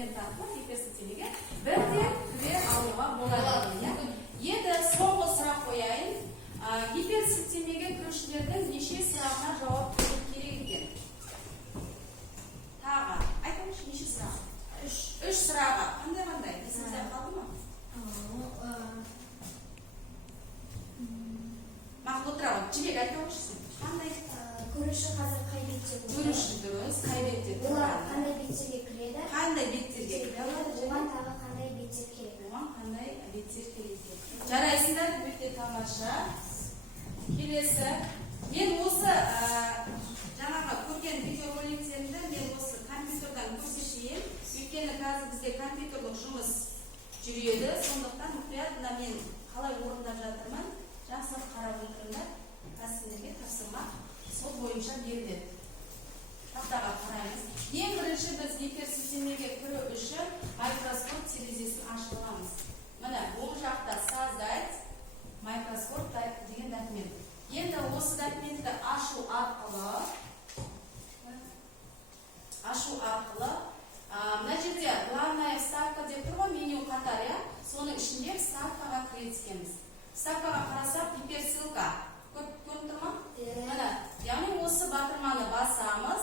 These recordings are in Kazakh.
элемент арқылы гиперсілтемеге бірден кіре алуға болады. Енді соңғы сұрақ қояйын. Гиперсілтемеге кірушілердің неше сұрағына жауап беру керек екен? Тағы айтыңызшы, неше сұрақ? Үш сұраға. Қандай? Есіңізде қалды ма? Мақұл отыра ғой. Жібек айтыңызшы. Қандай? Көруші қазір қай бетте болады? Көруші дұрыс, қай бетте болады? Олар қандай беттерге кіреді? Қандай беттерге кіреді? Оған тағы қандай беттер керек? Оған қандай беттер керек? Жарайсыңдар, өте тамаша. Келесі. Мен осы жаңағы көрген видеороликтерімді мен осы компьютердан көрсетейін. Өйткені қазір бізде компьютерлік жұмыс жүреді. Сондықтан мұқият мен қалай орындап жатырмын, жақсы қарап отырыңдар. Кәсіпкерлерге тапсырма сол бойынша беріледі. Тақтаға қараймыз. Ең бірінші біз гиперсілтемеге кіру үшін Microsoft терезесін ашып аламыз. Міне, оң жақта создать Microsoft деген документ. Енді осы документті ашу арқылы мына жерде главная вставка деп тұр ғой, меню қатар, соның ішінде вставкаға кіргіземіз. Вставкаға қарасақ гиперссылка көріп тұр ма? Яғни осы батырманы басамыз.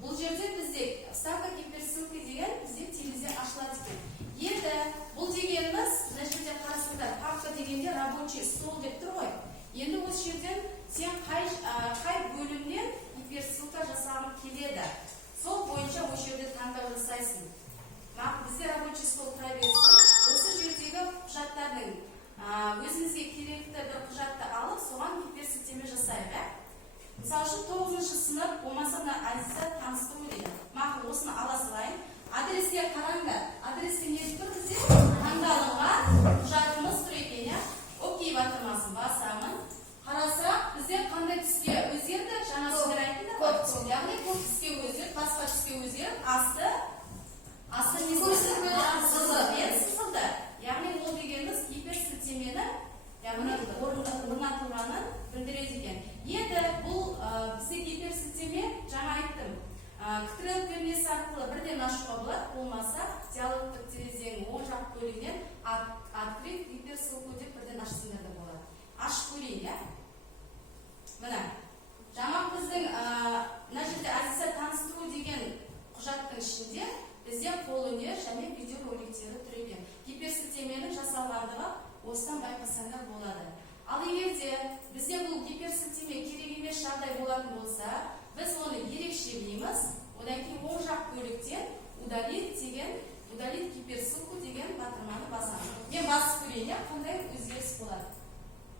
Бұл жерде бізде вставка гиперссылка деген бізде терезе ашылады екен. Енді бұл дегеніміз, мына жерде қарасыңдар, папка дегенде рабочий стол деп тұр ғой. Енді осы жерден сен қай бөлімнен гиперссылка жасағың келеді. Сол бойынша осы жерде таңдау жасайсың. Бізде рабочий стол тұра берсін. Осы жердегі құжаттардың өзіңізге керекті бір құжатты алып, соған гиперсілтеме жасайық. Мысалы үшін 9-шы сынып, болмаса Азиза таныстыру дейді. Мақұл, осыны ала салайын. Адреске қараңдар. Адреске не тұр бізде? Таңдалынған құжатымыз тұр екен, Окей батырмасын басамын. Қарасақ, бізде қандай түске өзгерді? Жаңа сіздер айттыңдар ғой. Яғни көк түске өзгерді, басқа түске өзгерді. Асты не сызылды. Яғни ол дегеніміз гиперсілтемені, яғни орнатылғанын білдіреді екен. Енді бұл бізде гиперсілтеме, жаңа айттым, кітірілік пернесі арқылы бірден ашуға болады, болмаса диалогтық терезенің оң жақ бөлігінен открыть гиперссылку деп бірден ашсыңдар да болады. Ашып көрейін, Міне, жаңа біздің мына жерде Азиза таныстыру деген құжаттың ішінде бізде қолөнер және видеороликтері тұр екен. Гиперсілтеменің жасалғандығы осыдан байқасаңдар болады. Ал егерде бізде бұл гиперсілтеме керек емес жағдай болатын болса, біз оны ерекшелейміз. Одан кейін оң жақ бөліктен удалить гиперссылку деген батырманы басамыз. Мен басып көрейін, қандай өзгеріс болады.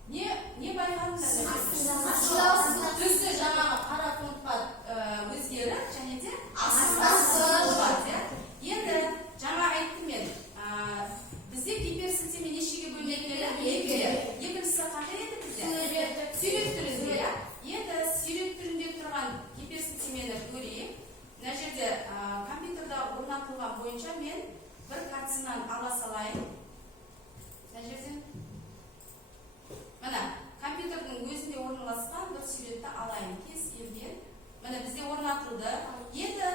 Не байқадыңдар? Түсі жаңағы қара фонтқа өзгеріп, және де болады. Енді жаңа айттым мен, бізде гиперсілтеме нешеге бөлінеді? Екіншісі қандай еді бізде? Сурет түрінде. Енді сурет түрінде тұрған гиперсілтемені көрейік. Мына жерде компьютерда орнатылған бойынша мен бір картинаны ала салайын. Мына жерде компьютердің өзінде орналасқан бір суретті алайын. Кез келген. Міне бізде орнатылды. Енді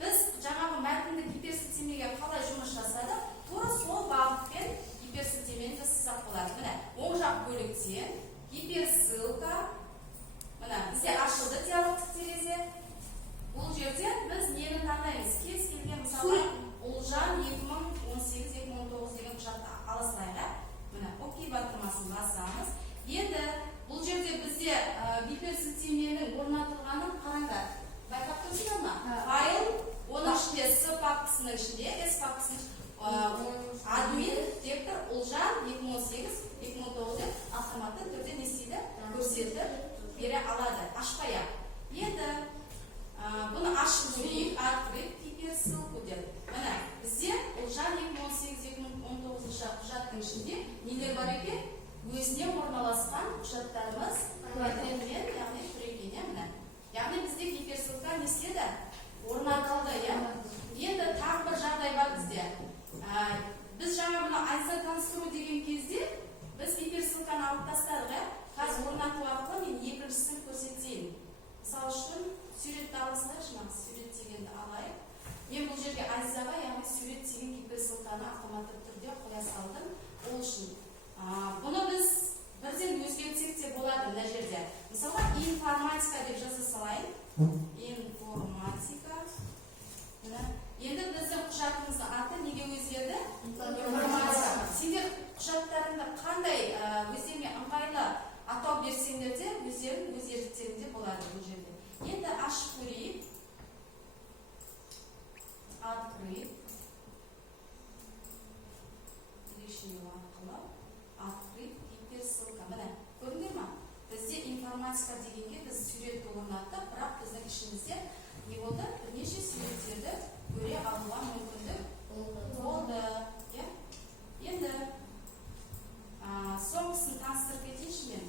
біз жаңағы мәтінді гиперсілтемеге қалай жұмыс жасадық, тура сол бағытпен гиперсілтемені жасасақ болады. Міне, оң жақ бөліктен гиперссылка. Міне, бізде ашылды диалогтық терезе. Бұл жерден біз нені таңдаймыз? Кез келген, мысалы, Ұлжан 2018-2019 деген құжатты ала салайық. Міне, окей батырмасын басамыз. Енді бұл жерде бізде гиперсілтеменің орнатылғанын қараңдар. Байқап тұрсыңдар ма? Файл, оның ішінде С папкасының ішінде, С папкасының админ деп тұр, Ұлжан 2018-2019 автоматты түрде не істейді? Көрсетіп бере алады. Ашпай-ақ. Енді бұны ашып жүрейік, открыть гиперссылку деп. Міне, бізде Ұлжан 2018-2019 құжаттың ішінде нелер бар екен? Өзіне орналасқан құжаттарымыз квадратпен, яғни тұр екен, яғни бізде гиперссылка не істеді? Орнатылды, Енді тағы бір жағдай бар бізде. Біз жаңа бұны Азиза таныстыру деген кезде біз гиперссылканы алып тастадық, қазір орнату арқылы мен екіншісін көрсетейін. Мысалы үшін суретті аласыздар, сурет дегенді алайық. Мен бұл жерге Азизаға, яғни сурет дегенге біз суретті орнаттық, бірақ біздің ішімізде не болды? Бірнеше суреттерді көре алуға мүмкіндік болды. Енді соңғысын таныстырып кетейінші мен.